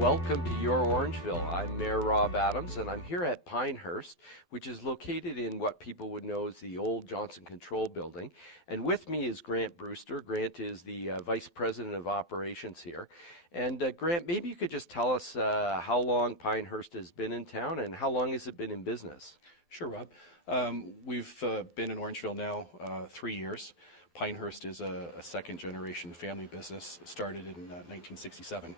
Welcome to Your Orangeville. I'm Mayor Rob Adams, and I'm here at Pinehurst, which is located in what people would know as the old Johnson Control Building. And with me is Grant Brewster. Grant is the Vice President of Operations here. And Grant, maybe you could just tell us how long Pinehurst has been in town and how long has it been in business? Sure, Rob. We've been in Orangeville now 3 years. Pinehurst is a second-generation family business, started in 1967.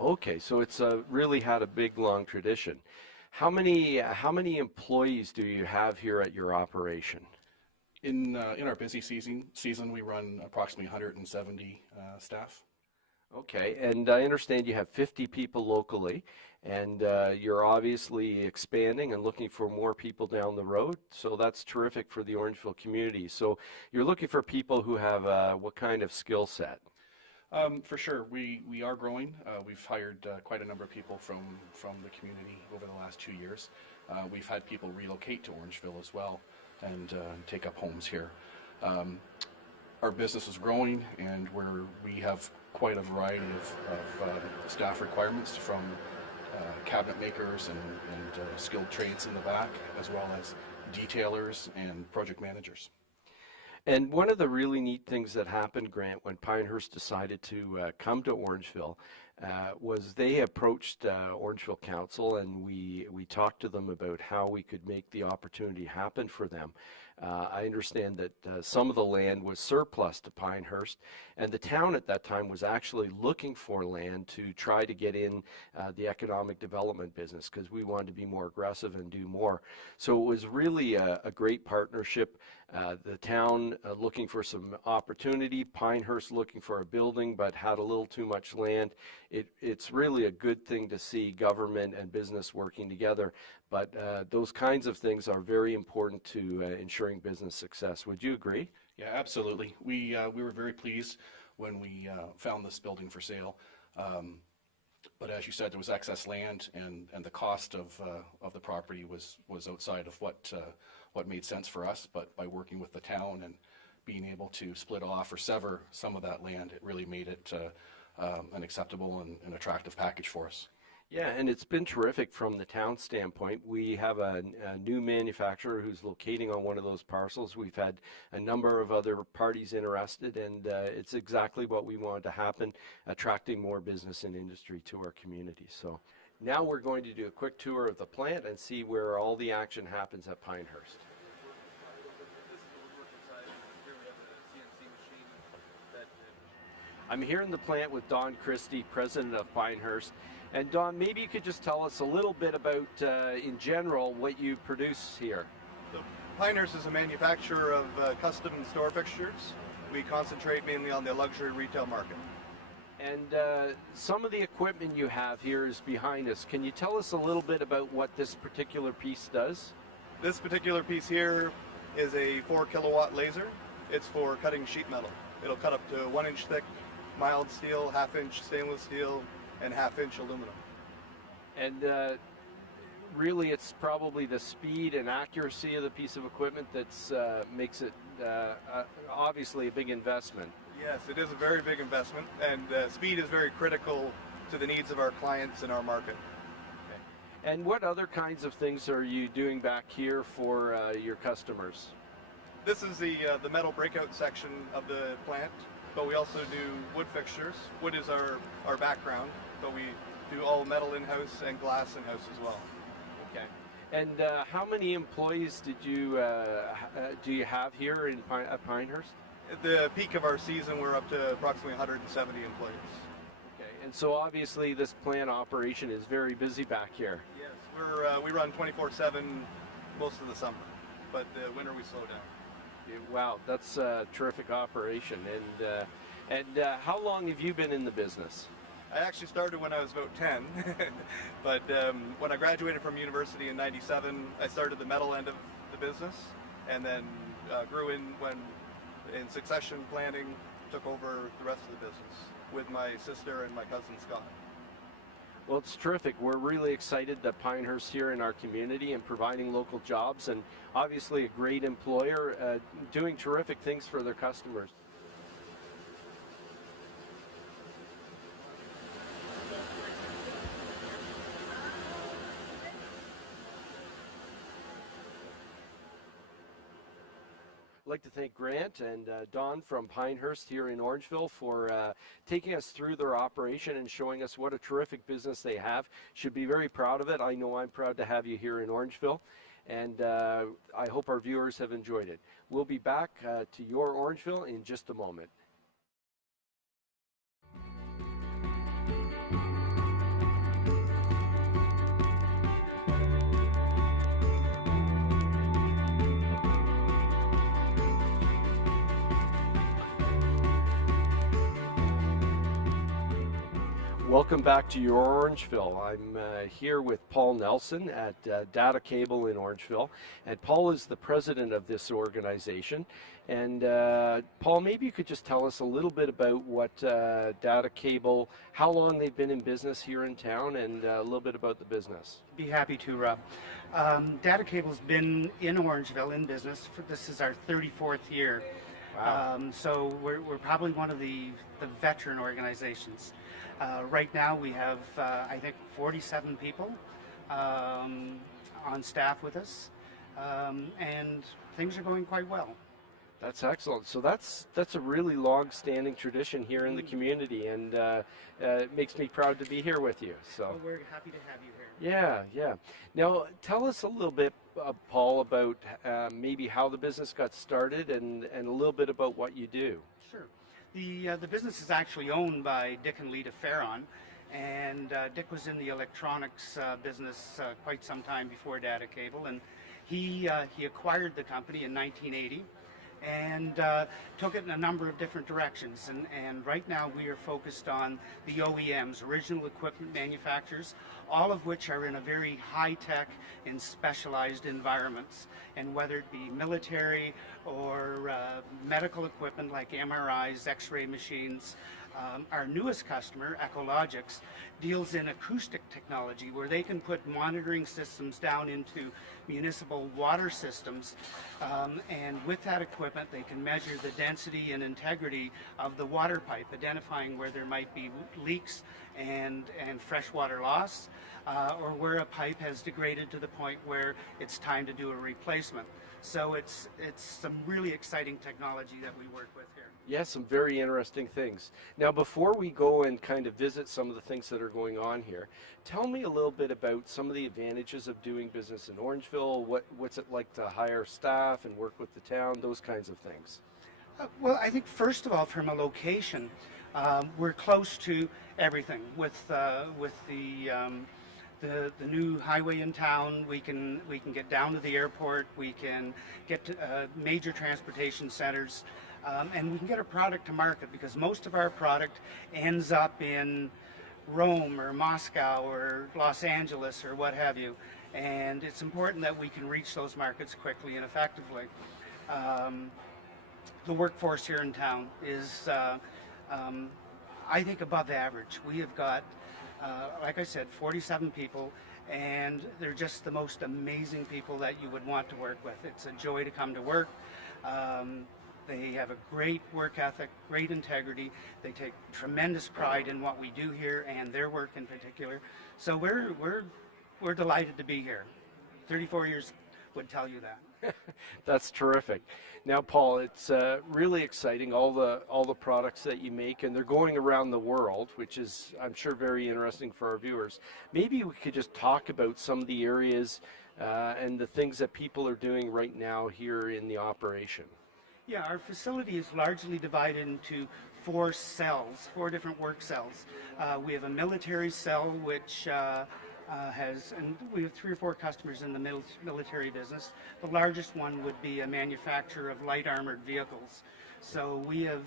Okay, so it's really had a big, long tradition. How many employees do you have here at your operation? In our busy season, we run approximately 170 staff. Okay, and I understand you have 50 people locally, and you're obviously expanding and looking for more people down the road, so that's terrific for the Orangeville community. So you're looking for people who have what kind of skill set? For sure, we are growing. We've hired quite a number of people from the community over the last 2 years. We've had people relocate to Orangeville as well and take up homes here. Our business is growing, and we have quite a variety of staff requirements, from cabinet makers and skilled trades in the back, as well as detailers and project managers. And one of the really neat things that happened, Grant, when Pinehurst decided to come to Orangeville was they approached Orangeville Council, and we talked to them about how we could make the opportunity happen for them. I understand that some of the land was surplus to Pinehurst, and the town at that time was actually looking for land to try to get in the economic development business, because we wanted to be more aggressive and do more. So it was really a great partnership. The town looking for some opportunity, Pinehurst looking for a building but had a little too much land. It's really a good thing to see government and business working together, but those kinds of things are very important to ensuring business success. Would you agree? Yeah, absolutely. We were very pleased when we found this building for sale. But as you said, there was excess land, and the cost of the property was outside of what made sense for us. But by working with the town and being able to split off or sever some of that land, it really made it an acceptable and attractive package for us. Yeah, and it's been terrific from the town standpoint. We have a new manufacturer who's locating on one of those parcels. We've had a number of other parties interested, and it's exactly what we wanted to happen, attracting more business and industry to our community. So now we're going to do a quick tour of the plant and see where all the action happens at Pinehurst. I'm here in the plant with Don Christie, president of Pinehurst. And Don, maybe you could just tell us a little bit about, in general, what you produce here. So Pinehurst is a manufacturer of custom store fixtures. We concentrate mainly on the luxury retail market. And some of the equipment you have here is behind us. Can you tell us a little bit about what this particular piece does? This particular piece here is a 4-kilowatt laser. It's for cutting sheet metal. It'll cut up to 1-inch thick mild steel, 1/2-inch stainless steel, and 1/2-inch aluminum. And really it's probably the speed and accuracy of the piece of equipment that's makes it obviously a big investment. Yes, it is a very big investment, and speed is very critical to the needs of our clients in our market. Okay. And what other kinds of things are you doing back here for your customers? This is the metal breakout section of the plant, but we also do wood fixtures. Wood is our background, but we do all metal in-house and glass in-house as well. Okay. And how many employees do you have here at Pinehurst? At the peak of our season, we're up to approximately 170 employees. Okay. And so obviously this plant operation is very busy back here. Yes, we run 24/7 most of the summer, but the winter we slow down. Wow, that's a terrific operation. And how long have you been in the business? I actually started when I was about 10, but when I graduated from university in '97, I started the metal end of the business, and then grew in succession planning, took over the rest of the business with my sister and my cousin Scott. Well, it's terrific. We're really excited that Pinehurst here in our community and providing local jobs, and obviously a great employer doing terrific things for their customers. like to thank Grant and Don from Pinehurst here in Orangeville for taking us through their operation and showing us what a terrific business they have. Should be very proud of it. I know I'm proud to have you here in Orangeville, and I hope our viewers have enjoyed it. We'll be back to Your Orangeville in just a moment. Welcome back to Your Orangeville. I'm here with Paul Nelson at Data Cable in Orangeville, and Paul is the president of this organization. And Paul, maybe you could just tell us a little bit about what Data Cable, how long they've been in business here in town, and a little bit about the business. Be happy to, Rob. Data Cable's been in Orangeville in business this is our 34th year. Wow. So we're probably one of the veteran organizations. Right now we have, I think, 47 people on staff with us, and things are going quite well. That's excellent. So that's a really long-standing tradition here in the community, and it makes me proud to be here with you. So Well, we're happy to have you here. yeah, yeah. Now tell us a little bit, Paul, about maybe how the business got started and a little bit about what you do. Sure. The business is actually owned by Dick and Lita Farron, and Dick was in the electronics business quite some time before Data Cable, and he acquired the company in 1980 and took it in a number of different directions. And right now we are focused on the OEMs, original equipment manufacturers, all of which are in a very high-tech and specialized environments. And whether it be military or medical equipment like MRIs, X-ray machines, our newest customer, Echologics, deals in acoustic technology where they can put monitoring systems down into municipal water systems, and with that equipment they can measure the density and integrity of the water pipe, identifying where there might be leaks and freshwater loss, or where a pipe has degraded to the point where it's time to do a replacement. So it's some really exciting technology that we work with here. Yes, some very interesting things. Now, before we go and kind of visit some of the things that are going on here, tell me a little bit about some of the advantages of doing business in Orangeville. What's it like to hire staff and work with the town, those kinds of things? Well, I think first of all, from a location, we're close to everything. With the new highway in town, we can get down to the airport, we can get to major transportation centers, and we can get our product to market, because most of our product ends up in Rome or Moscow or Los Angeles or what have you, and it's important that we can reach those markets quickly and effectively. The workforce here in town is, I think, above average. We have got, like I said, 47 people, and they're just the most amazing people that you would want to work with. It's a joy to come to work. They have a great work ethic, great integrity. They take tremendous pride in what we do here and their work in particular. So we're delighted to be here. 34 years would tell you that. That's terrific. Now, Paul, it's really exciting, all the products that you make, and they're going around the world, which is, I'm sure, very interesting for our viewers. Maybe we could just talk about some of the areas and the things that people are doing right now here in the operation. Yeah, our facility is largely divided into 4 cells, 4 different work cells. We have a military cell, which and we have 3 or 4 customers in the military business. The largest one would be a manufacturer of light armored vehicles. So we have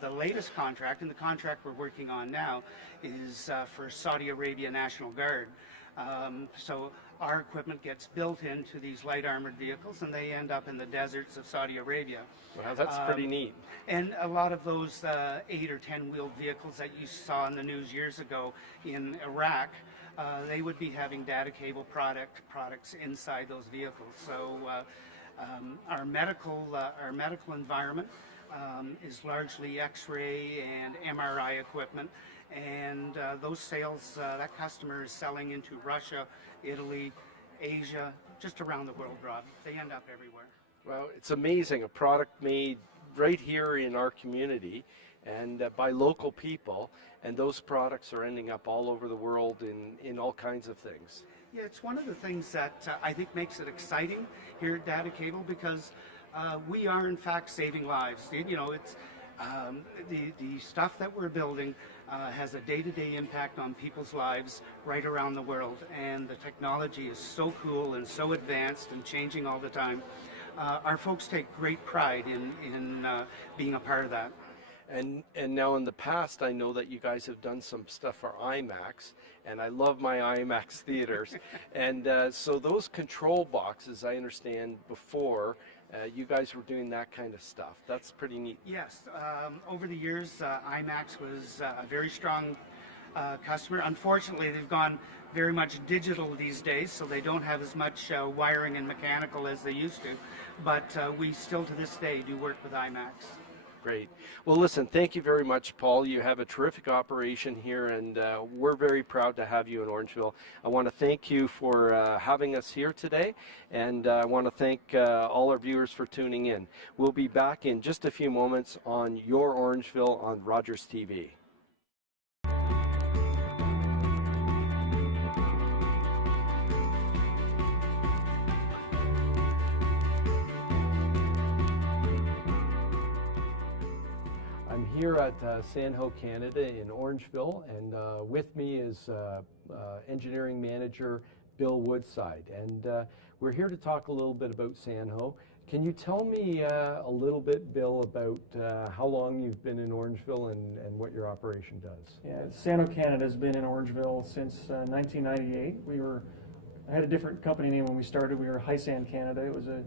the latest contract, and the contract we're working on now is for Saudi Arabia National Guard. So our equipment gets built into these light armored vehicles, and they end up in the deserts of Saudi Arabia. Wow, that's pretty neat. And a lot of those 8 or 10 wheeled vehicles that you saw in the news years ago in Iraq, they would be having Data Cable products inside those vehicles. So our medical environment is largely X-ray and MRI equipment, and those sales, that customer is selling into Russia, Italy, Asia, just around the world, Rob. They end up everywhere. Well, it's amazing, a product made right here in our community and by local people, and those products are ending up all over the world in all kinds of things. Yeah, it's one of the things that I think makes it exciting here at Data Cable because we are in fact saving lives. You know, it's the stuff that we're building has a day-to-day impact on people's lives right around the world, and the technology is so cool and so advanced and changing all the time. Our folks take great pride in being a part of that. And now in the past, I know that you guys have done some stuff for IMAX, and I love my IMAX theaters. And so those control boxes, I understand before, you guys were doing that kind of stuff. That's pretty neat. Yes, over the years, IMAX was a very strong customer. Unfortunately, they've gone very much digital these days, so they don't have as much wiring and mechanical as they used to. But we still, to this day, do work with IMAX. Great. Well, listen, thank you very much, Paul. You have a terrific operation here, and we're very proud to have you in Orangeville. I want to thank you for having us here today, and I want to thank all our viewers for tuning in. We'll be back in just a few moments on Your Orangeville on Rogers TV. I'm here at Sanho, Canada in Orangeville, and with me is engineering manager Bill Woodside. And we're here to talk a little bit about Sanho. Can you tell me a little bit, Bill, about how long you've been in Orangeville and what your operation does? Yeah, Sanho Canada has been in Orangeville since 1998. I had a different company name when we started. We were Hysan Canada. It was a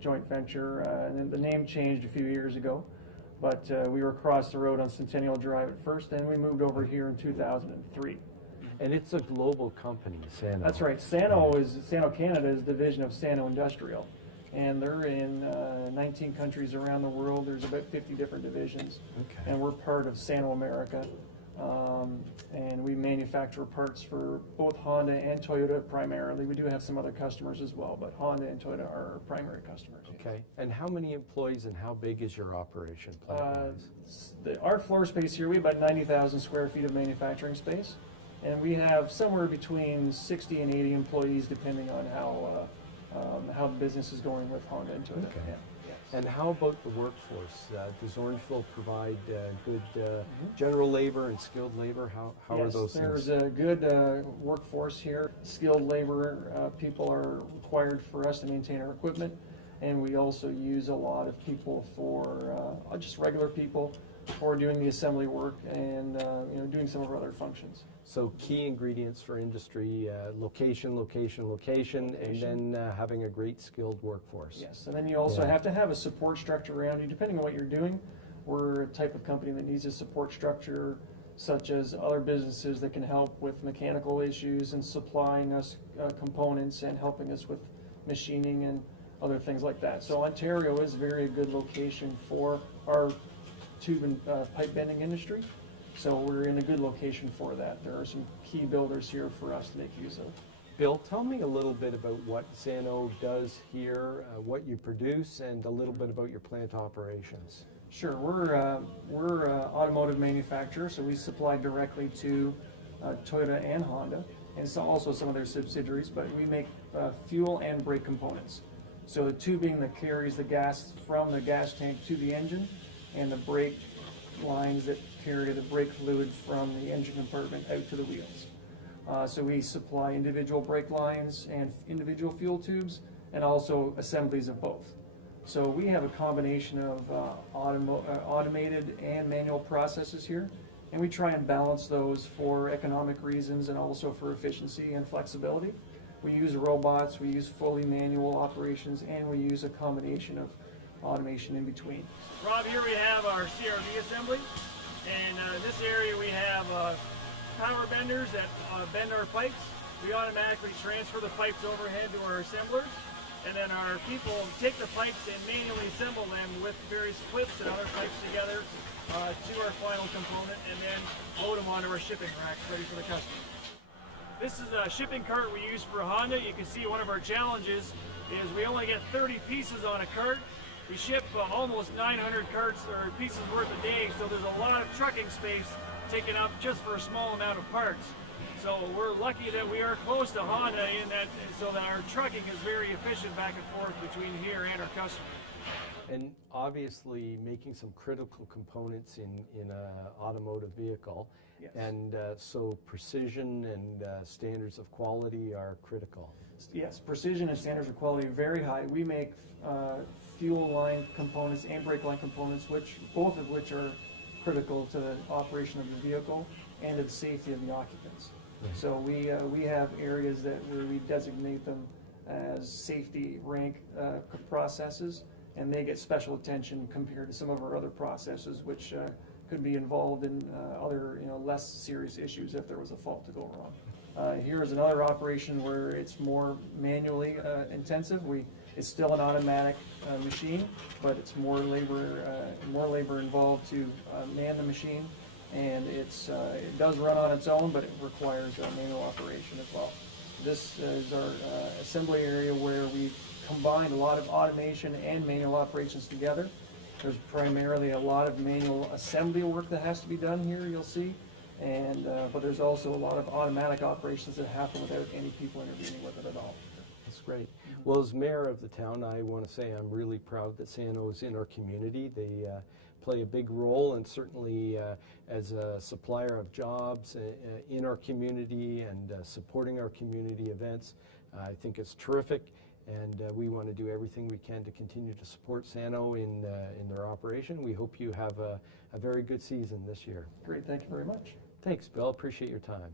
joint venture, and then the name changed a few years ago. But we were across the road on Centennial Drive at first, and we moved over here in 2003. And it's a global company, Sanho. That's right. Sanho Canada is a division of Sanho Industrial, and they're in 19 countries around the world. There's about 50 different divisions, Okay. and we're part of Sanho America. And we manufacture parts for both Honda and Toyota primarily. We do have some other customers as well, but Honda and Toyota are our primary customers. Okay. And how many employees and how big is your operation? Our floor space here, we have about 90,000 square feet of manufacturing space, and we have somewhere between 60 and 80 employees depending on how the business is going with Honda and Toyota. Okay. Yeah. And how about the workforce? Does Orangeville provide good general labor and skilled labor? How are those things? There's a good workforce here. Skilled labor people are required for us to maintain our equipment, and we also use a lot of people for just regular people for doing the assembly work and doing some of our other functions. So key ingredients for industry, location, and then having a great skilled workforce. Yes, and then you also have to have a support structure around you, depending on what you're doing. We're a type of company that needs a support structure, such as other businesses that can help with mechanical issues and supplying us components and helping us with machining and other things like that. So Ontario is a very good location for our tube and pipe bending industry. So we're in a good location for that. There are some key builders here for us to make use of. Bill, tell me a little bit about what Sanho does here, what you produce, and a little bit about your plant operations. Sure, we're automotive manufacturer, so we supply directly to Toyota and Honda, and also some of their subsidiaries, but we make fuel and brake components. So the tubing that carries the gas from the gas tank to the engine, and the brake lines that carry the brake fluid from the engine compartment out to the wheels. So we supply individual brake lines and individual fuel tubes, and also assemblies of both. So we have a combination of automated and manual processes here, and we try and balance those for economic reasons and also for efficiency and flexibility. We use robots, we use fully manual operations, and we use a combination of automation in between. Rob, here we have our CRV assembly, and in this area we have power benders that bend our pipes. We automatically transfer the pipes overhead to our assemblers, and then our people take the pipes and manually assemble them with various clips and other pipes together to our final component, and then load them onto our shipping racks ready for the customer. This is a shipping cart we use for Honda. You can see one of our challenges is we only get 30 pieces on a cart. We ship almost 900 carts or pieces worth a day, so there's a lot of trucking space taken up just for a small amount of parts. So we're lucky that we are close to Honda in that, so that our trucking is very efficient back and forth between here and our customers. And obviously making some critical components in an automotive vehicle. Yes. And so precision and standards of quality are critical. Yes, precision and standards of quality are very high. We make fuel line components and brake line components, both of which are critical to the operation of the vehicle and to the safety of the occupants. Right. So we have areas where we designate them as safety rank processes, and they get special attention compared to some of our other processes, which could be involved in other less serious issues if there was a fault to go wrong. Here is another operation where it's more manually intensive. It's still an automatic machine, but it's more labor involved to man the machine, and it does run on its own, but it requires manual operation as well. This is our assembly area where we combined a lot of automation and manual operations together. There's primarily a lot of manual assembly work that has to be done here, you'll see, and but there's also a lot of automatic operations that happen without any people intervening with it at all. That's great. Well, as mayor of the town, I want to say I'm really proud that Sano is in our community. They play a big role, and certainly as a supplier of jobs in our community and supporting our community events. I think it's terrific, and we want to do everything we can to continue to support Sano in their operation. We hope you have a very good season this year. Great, thank you very much. Thanks, Bill. Appreciate your time.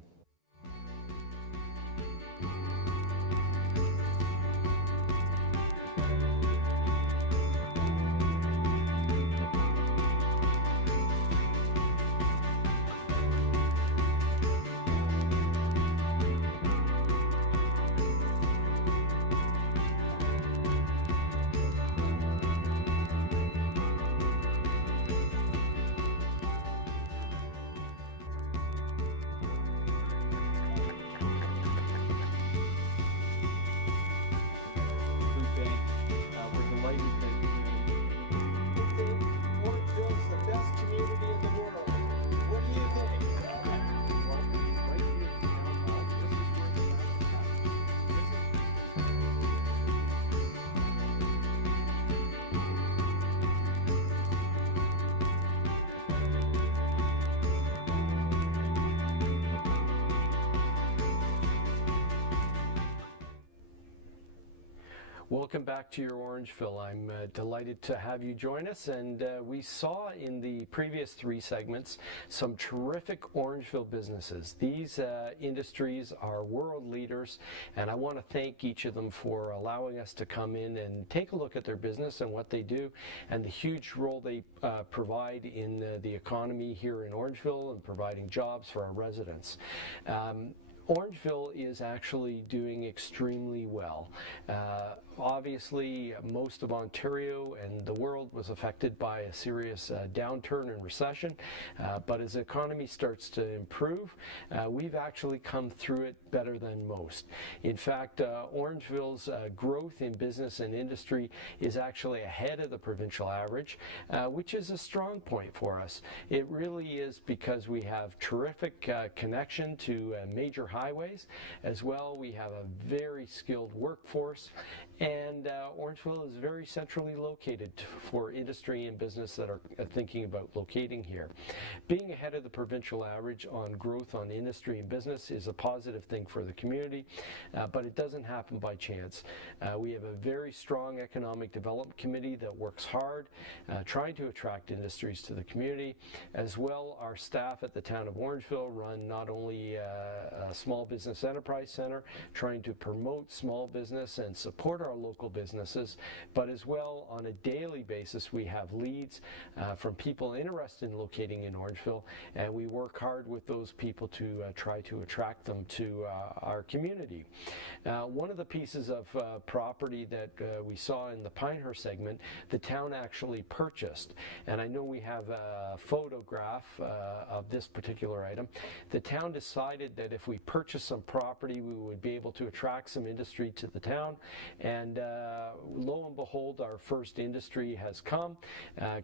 Welcome back to Your Orangeville. I'm delighted to have you join us, and we saw in the previous three segments some terrific Orangeville businesses. These industries are world leaders, and I want to thank each of them for allowing us to come in and take a look at their business and what they do and the huge role they provide in the economy here in Orangeville and providing jobs for our residents. Orangeville is actually doing extremely well. Obviously, most of Ontario and the world was affected by a serious downturn and recession, but as the economy starts to improve, we've actually come through it better than most. In fact, Orangeville's growth in business and industry is actually ahead of the provincial average, which is a strong point for us. It really is because we have terrific connection to major highways. As well, we have a very skilled workforce, and Orangeville is very centrally located for industry and business that are thinking about locating here. Being ahead of the provincial average on growth on industry and business is a positive thing for the community, but it doesn't happen by chance. We have a very strong economic development committee that works hard trying to attract industries to the community. As well, our staff at the town of Orangeville run not only a small business enterprise center trying to promote small business and support our local businesses, but as well on a daily basis we have leads from people interested in locating in Orangeville, and we work hard with those people to try to attract them to our community. One of the pieces of property that we saw in the Pinehurst segment, the town actually purchased, and I know we have a photograph of this particular item. The town decided that if we purchased purchase some property, we would be able to attract some industry to the town. And lo and behold, our first industry has come.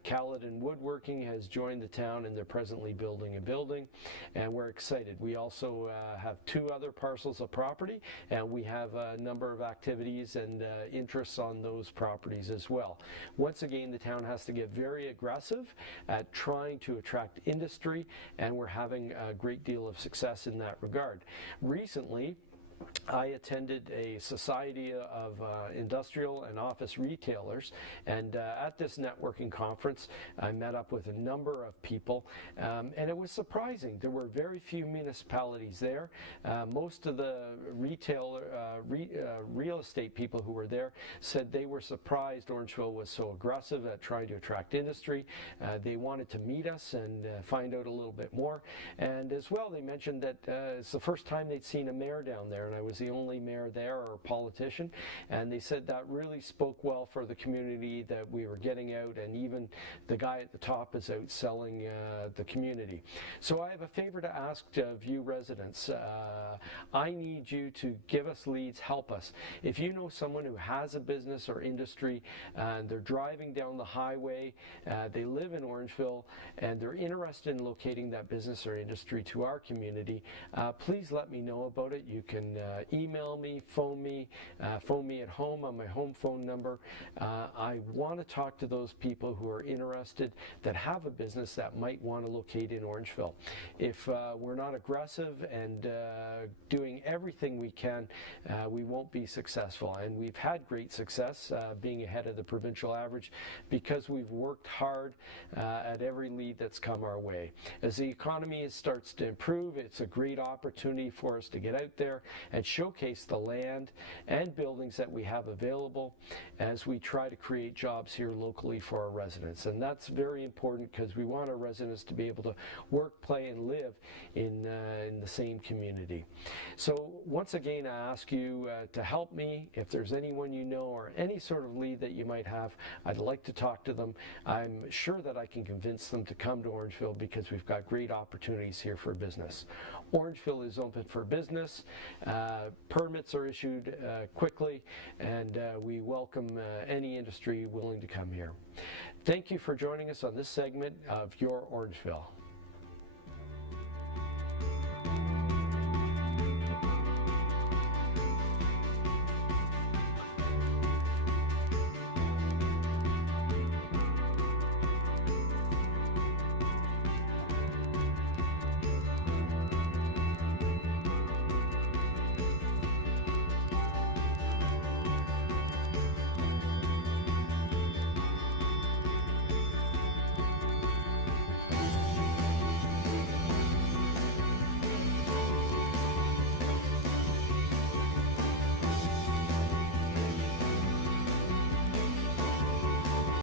Caledon Woodworking has joined the town, and they're presently building a building, and we're excited. We also have 2 other parcels of property, and we have a number of activities and interests on those properties as well. Once again, the town has to get very aggressive at trying to attract industry, and we're having a great deal of success in that regard. Recently, I attended a society of industrial and office retailers, and at this networking conference I met up with a number of people, and it was surprising. There were very few municipalities there. Most of the real estate people who were there said they were surprised Orangeville was so aggressive at trying to attract industry. They wanted to meet us and find out a little bit more, and as well they mentioned that it's the first time they'd seen a mayor down there, and I was the only mayor there or politician, and they said that really spoke well for the community that we were getting out, and even the guy at the top is out selling the community. So I have a favor to ask of you residents. I need you to give us leads, help us. If you know someone who has a business or industry, and they're driving down the highway, they live in Orangeville, and they're interested in locating that business or industry to our community, please let me know about it. You can email me, phone me at home on my home phone number. I want to talk to those people who are interested, that have a business that might want to locate in Orangeville. If we're not aggressive and doing everything we can, we won't be successful. And we've had great success being ahead of the provincial average because we've worked hard at every lead that's come our way. As the economy starts to improve, it's a great opportunity for us to get out there and showcase the land and buildings that we have available as we try to create jobs here locally for our residents. And that's very important because we want our residents to be able to work, play, and live in the same community. So once again, I ask you to help me. If there's anyone you know or any sort of lead that you might have, I'd like to talk to them. I'm sure that I can convince them to come to Orangeville because we've got great opportunities here for business. Orangeville is open for business. Permits are issued quickly, and we welcome any industry willing to come here. Thank you for joining us on this segment of Your Orangeville.